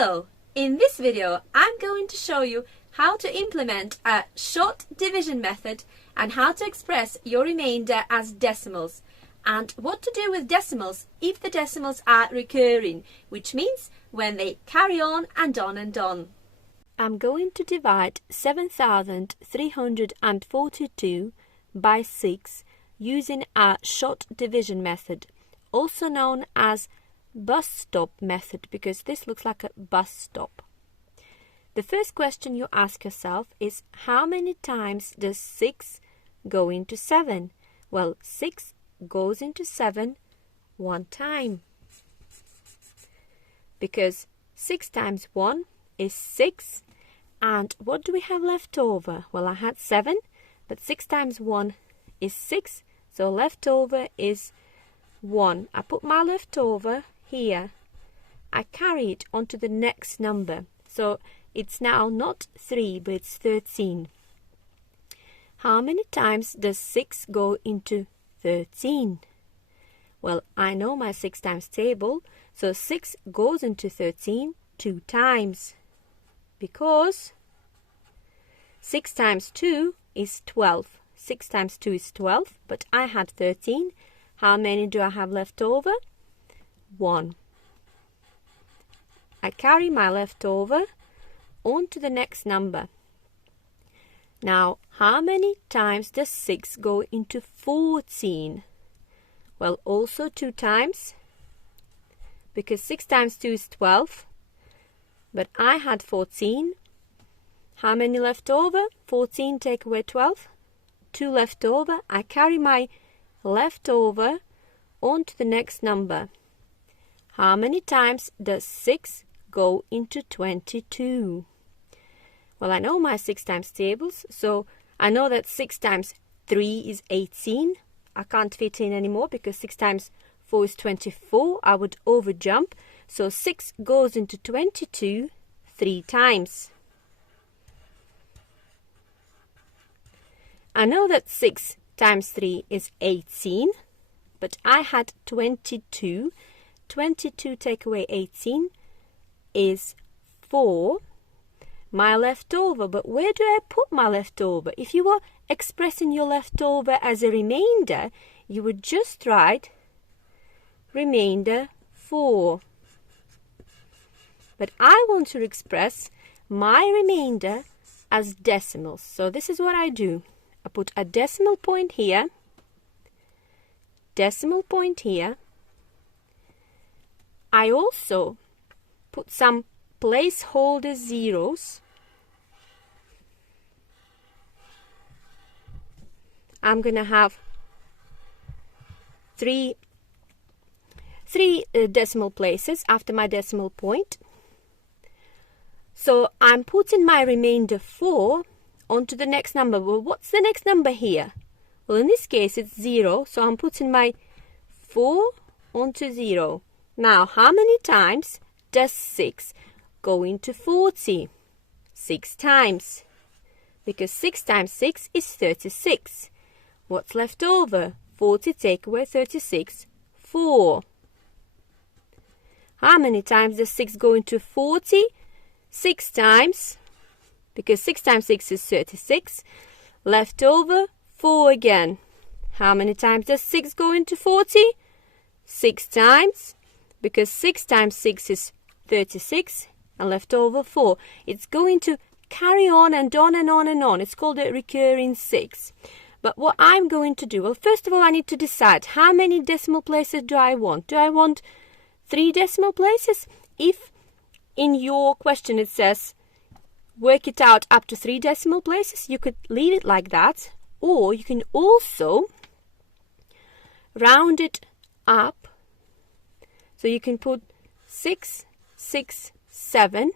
Hello! In this video, I'm going to show you how to implement a short division method and how to express your remainder as decimals, and what to do with decimals if the decimals are recurring, which means when they carry on and on and on. I'm going to divide 7,342 by 6 using a short division method, also known as bus stop method, because this looks like a bus stop. The first question you ask yourself is, how many times does 6 go into 7? Well, 6 goes into 7 one time, because 6 times 1 is 6. And what do we have left over? Well, I had 7, but 6 times 1 is 6, so left over is 1. I put my leftover here. I carry it onto the next number, so it's now not 3, but it's 13. How many times does 6 go into 13? Well, I know my 6 times table, so 6 goes into 13 2 times, because 6 times 2 is 12. 6 times 2 is 12, but I had 13. How many do I have left over? 1. I carry my leftover on to the next number. Now, how many times does 6 go into 14? Well, also 2 times, because 6 times 2 is 12, but I had 14. How many left over? 14 take away 12. 2 left over. I carry my leftover on to the next number. How many times does 6 go into 22? Well, I know my 6 times tables, so I know that 6 times 3 is 18. I can't fit in anymore because 6 times 4 is 24. I would overjump, so 6 goes into 22 3 times. I know that 6 times 3 is 18, but I had 22. 22 take away 18 is 4. My leftover, but where do I put my leftover? If you were expressing your leftover as a remainder, you would just write remainder 4. But I want to express my remainder as decimals. So this is what I do. I put a decimal point here, decimal point here. I also put some placeholder zeros. I'm going to have three decimal places after my decimal point. So I'm putting my remainder 4 onto the next number. Well, what's the next number here? Well, in this case, it's 0, so I'm putting my 4 onto 0. Now, how many times does 6 go into 40? 6 times, because 6 times 6 is 36. What's left over? 40 take away 36, 4. How many times does 6 go into 40? 6 times, because 6 times 6 is 36. Left over, 4 again. How many times does 6 go into 40? 6 times, because 6 times 6 is 36, and left over 4. It's going to carry on and on and on and on. It's called a recurring 6. But what I'm going to do, well, first of all, I need to decide how many decimal places do I want. Do I want 3 decimal places? If in your question it says work it out up to 3 decimal places, you could leave it like that, or you can also round it up. So you can put 6, 6, 7.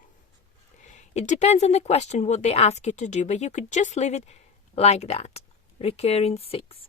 It depends on the question what they ask you to do, but you could just leave it like that. Recurring 6.